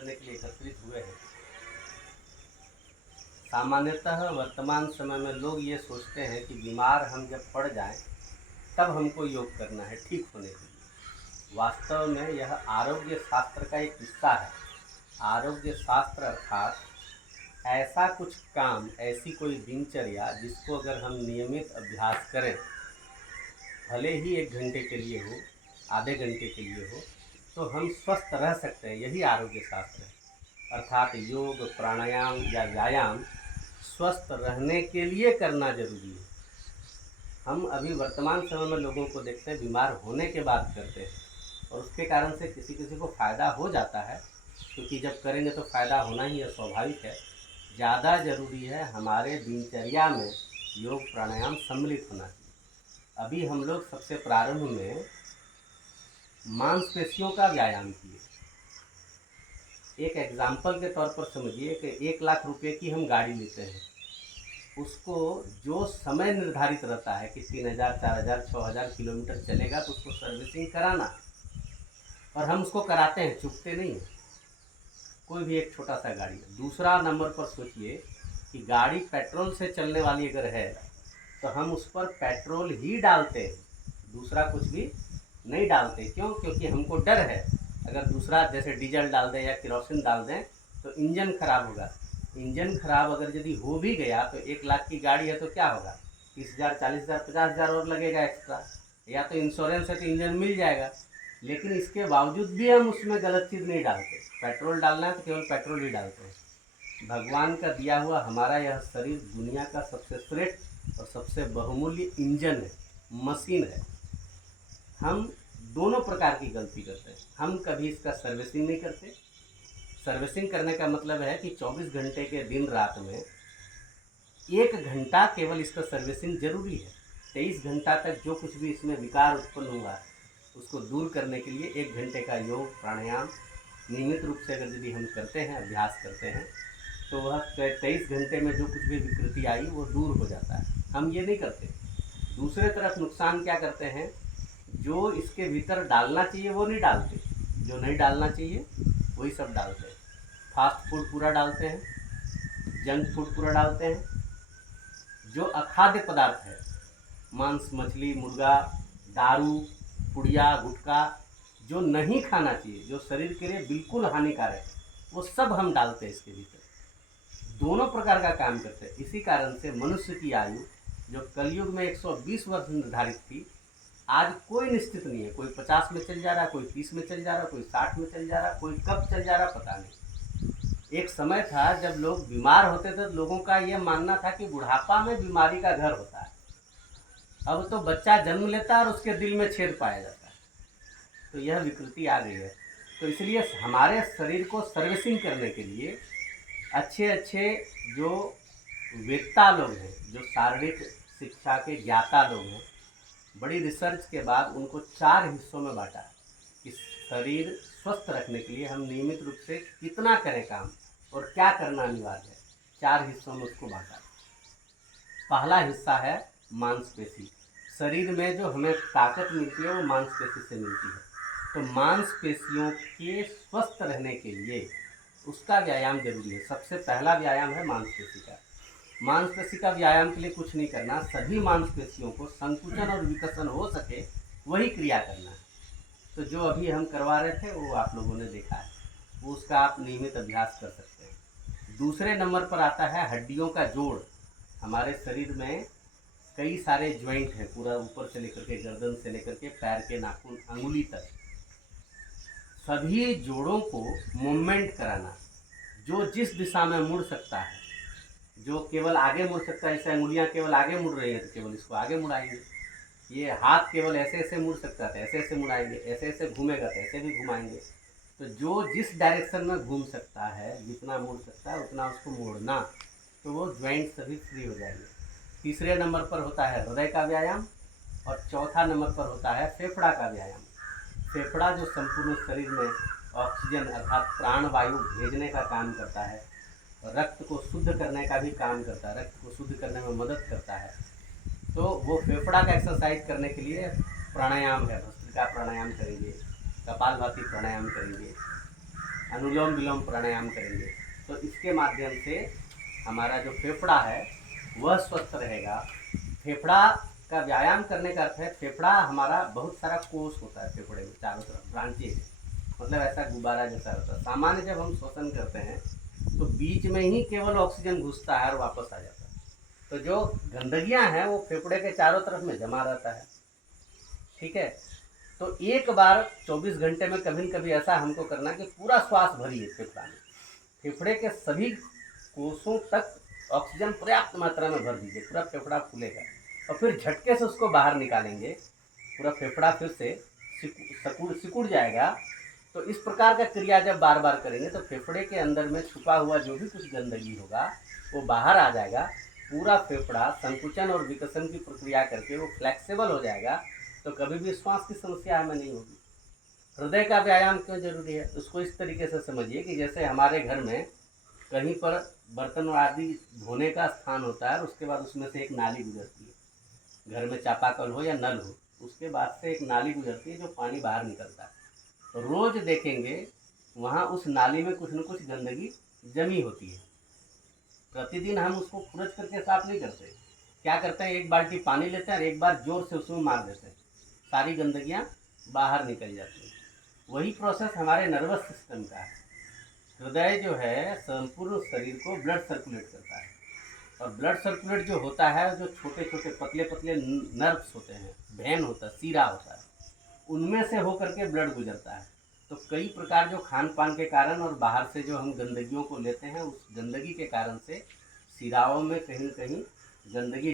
करने के लिए एकत्रित हुए हैं। सामान्यतः वर्तमान समय में लोग ये सोचते हैं कि बीमार हम जब पड़ जाएं तब हमको योग करना है ठीक होने के लिए। वास्तव में यह आरोग्य शास्त्र का एक हिस्सा है। आरोग्य शास्त्र अर्थात ऐसा कुछ काम, ऐसी कोई दिनचर्या जिसको अगर हम नियमित अभ्यास करें, भले ही 1 घंटे के लिए हो, आधे घंटे के लिए हो, तो हम स्वस्थ रह सकते हैं। यही आरोग्य शास्त्र है। अर्थात योग, प्राणायाम या व्यायाम स्वस्थ रहने के लिए करना जरूरी है। हम अभी वर्तमान समय में लोगों को देखते हैं बीमार होने के बाद करते हैं, और उसके कारण से किसी किसी को फ़ायदा हो जाता है, क्योंकि जब करेंगे तो फ़ायदा होना ही है, स्वाभाविक है। ज़्यादा ज़रूरी है हमारे दिनचर्या में योग प्राणायाम सम्मिलित होना चाहिए। अभी हम लोग सबसे प्रारंभ में मांसपेशियों का व्यायाम किए। एक एग्जाम्पल के तौर पर समझिए कि 1 लाख रुपए की हम गाड़ी लेते हैं, उसको जो समय निर्धारित रहता है कि 3000, 4000, 6000 किलोमीटर चलेगा तो उसको सर्विसिंग कराना है, और हम उसको कराते हैं, चुकते नहीं हैं। कोई भी एक छोटा सा गाड़ी। दूसरा नंबर पर सोचिए कि गाड़ी पेट्रोल से चलने वाली अगर है तो हम उस पर पेट्रोल ही डालते हैं, दूसरा कुछ भी नहीं डालते। क्यों? क्योंकि हमको डर है अगर दूसरा जैसे डीजल डाल दें या केरोसिन डाल दें तो इंजन खराब होगा। इंजन खराब अगर यदि हो भी गया तो 1 लाख की गाड़ी है तो क्या होगा? 30,000, 40,000, 50,000 और लगेगा एक्स्ट्रा। या तो इंश्योरेंस है तो इंजन मिल जाएगा, लेकिन इसके बावजूद भी हम उसमें गलत चीज़ नहीं डालते। पेट्रोल डालना है तो केवल पेट्रोल ही डालते हैं। भगवान का दिया हुआ हमारा यह शरीर दुनिया का सबसे श्रेष्ठ और सबसे बहुमूल्य इंजन है, मशीन है। हम दोनों प्रकार की गलती करते हैं। हम कभी इसका सर्विसिंग नहीं करते। सर्विसिंग करने का मतलब है कि 24 घंटे के दिन रात में 1 घंटा केवल इसका सर्विसिंग जरूरी है। 23 घंटा तक जो कुछ भी इसमें विकार उत्पन्न हुआ है उसको दूर करने के लिए 1 घंटे का योग प्राणायाम नियमित रूप से अगर यदि हम करते हैं, अभ्यास करते हैं, तो वह 23 घंटे में जो कुछ भी विकृति आई वो दूर हो जाता है। हम ये नहीं करते। दूसरे तरफ नुकसान क्या करते हैं, जो इसके भीतर डालना चाहिए वो नहीं डालते, जो नहीं डालना चाहिए वही सब डालते हैं। फास्ट फूड पूरा डालते हैं, जंक फूड पूरा डालते हैं। जो अखाद्य पदार्थ है, मांस, मछली, मुर्गा, दारू, पुड़िया, गुटखा, जो नहीं खाना चाहिए, जो शरीर के लिए बिल्कुल हानिकारक है, वो सब हम डालते हैं इसके भीतर। दोनों प्रकार का काम करते हैं। इसी कारण से मनुष्य की आयु जो कलयुग में 120 वर्ष निर्धारित थी, आज कोई निश्चित नहीं है। कोई 50 में चल जा रहा है, कोई 30 में चल जा रहा है, कोई 60 में चल जा रहा है, कोई कब चल जा रहा है पता नहीं। एक समय था जब लोग बीमार होते थे तो लोगों का यह मानना था कि बुढ़ापा में बीमारी का घर होता है। अब तो बच्चा जन्म लेता है और उसके दिल में छेद पाया जाता है। तो यह विकृति आ गई है। तो इसलिए हमारे शरीर को सर्विसिंग करने के लिए अच्छे अच्छे जो वेत्ता लोग हैं, जो शारीरिक शिक्षा के ज्ञाता लोग हैं, बड़ी रिसर्च के बाद उनको 4 हिस्सों में बांटा है कि शरीर स्वस्थ रखने के लिए हम नियमित रूप से कितना करें काम और क्या करना अनिवार्य है। 4 हिस्सों में उसको बांटा। पहला हिस्सा है मांसपेशी। शरीर में जो हमें ताकत मिलती है वो मांसपेशी से मिलती है। तो मांसपेशियों के स्वस्थ रहने के लिए उसका व्यायाम जरूरी है। सबसे पहला व्यायाम है मांसपेशी का। मांसपेशी का व्यायाम के लिए कुछ नहीं करना, सभी मांसपेशियों को संकुचन और विकसन हो सके वही क्रिया करना है। तो जो अभी हम करवा रहे थे वो आप लोगों ने देखा है, वो उसका आप नियमित अभ्यास कर सकते हैं। दूसरे नंबर पर आता है हड्डियों का जोड़। हमारे शरीर में कई सारे ज्वाइंट हैं, पूरा ऊपर से लेकर के गर्दन से लेकर के पैर के नाखून अंगुली तक, सभी जोड़ों को मूवमेंट कराना। जो जिस दिशा में मुड़ सकता है, जो केवल आगे मुड़ सकता है, जैसे अंगुलियां केवल आगे मुड़ रही हैं तो केवल इसको आगे मुड़ाएंगे। ये हाथ केवल ऐसे ऐसे मुड़ सकता है, ऐसे ऐसे मुड़ाएंगे, ऐसे ऐसे घूमेगा तो ऐसे भी घुमाएंगे। तो जो जिस डायरेक्शन में घूम सकता है, जितना मुड़ सकता है उतना उसको मोड़ना, तो वो ज्वाइंट सभी फ्री हो जाएंगे। तीसरे नंबर पर होता है हृदय का व्यायाम, और चौथा नंबर पर होता है फेफड़ा का व्यायाम। फेफड़ा जो संपूर्ण शरीर में ऑक्सीजन अर्थात प्राणवायु भेजने का काम करता है, रक्त को शुद्ध करने का भी काम करता है, रक्त को शुद्ध करने में मदद करता है। तो वो फेफड़ा का एक्सरसाइज करने के लिए प्राणायाम है। भस्त्रिका प्राणायाम करेंगे, कपालभाति प्राणायाम करेंगे, अनुलोम विलोम प्राणायाम करेंगे तो इसके माध्यम से हमारा जो फेफड़ा है वह स्वस्थ रहेगा। फेफड़ा का व्यायाम करने का अर्थ है, फेफड़ा हमारा बहुत सारा कोष होता है, फेफड़े में चारों तरफ ब्रांचेज, मतलब ऐसा गुब्बारा जैसा होता है। सामान्य जब हम श्वसन करते हैं तो बीच में ही केवल ऑक्सीजन घुसता है और वापस आ जाता है, तो जो गंदगियां हैं वो फेफड़े के चारों तरफ में जमा रहता है। ठीक है, तो एक बार 24 घंटे में कभी न कभी ऐसा हमको करना कि पूरा श्वास भरिए फेफड़ा में, फेफड़े के सभी कोषों तक ऑक्सीजन पर्याप्त मात्रा में भर दीजिए, पूरा फेफड़ा फूलेगा और फिर झटके से उसको बाहर निकालेंगे, पूरा फेफड़ा फिर से सिकुड़ जाएगा। तो इस प्रकार का क्रिया जब बार बार करेंगे तो फेफड़े के अंदर में छुपा हुआ जो भी कुछ गंदगी होगा वो बाहर आ जाएगा, पूरा फेफड़ा संकुचन और विकसन की प्रक्रिया करके वो फ्लेक्सिबल हो जाएगा, तो कभी भी श्वास की समस्या हमें नहीं होगी। हृदय का व्यायाम क्यों जरूरी है, उसको इस तरीके से समझिए कि जैसे हमारे घर में कहीं पर बर्तन आदि धोने का स्थान होता है, उसके बाद उसमें से एक नाली गुजरती है, घर में चापाकल हो या नल हो, उसके बाद से एक नाली गुजरती है जो पानी बाहर निकलता है। तो रोज देखेंगे वहाँ उस नाली में कुछ न कुछ गंदगी जमी होती है, प्रतिदिन हम उसको खुरच करके साफ नहीं करते। क्या करते हैं, एक बाल्टी पानी लेते हैं और एक बार जोर से उसमें मार देते हैं, सारी गंदगियाँ बाहर निकल जाती हैं। वही प्रोसेस हमारे नर्वस सिस्टम का है। हृदय जो है संपूर्ण शरीर को ब्लड सर्कुलेट करता है, और ब्लड सर्कुलेट जो होता है, जो छोटे छोटे पतले पतले नर्व्स होते हैं, वेन होता है, सीरा होता है, उनमें से होकर के ब्लड गुजरता है। तो कई प्रकार जो खान पान के कारण और बाहर से जो हम गंदगियों को लेते हैं, उस गंदगी के कारण से सिराओं में कहीं न कहीं गंदगी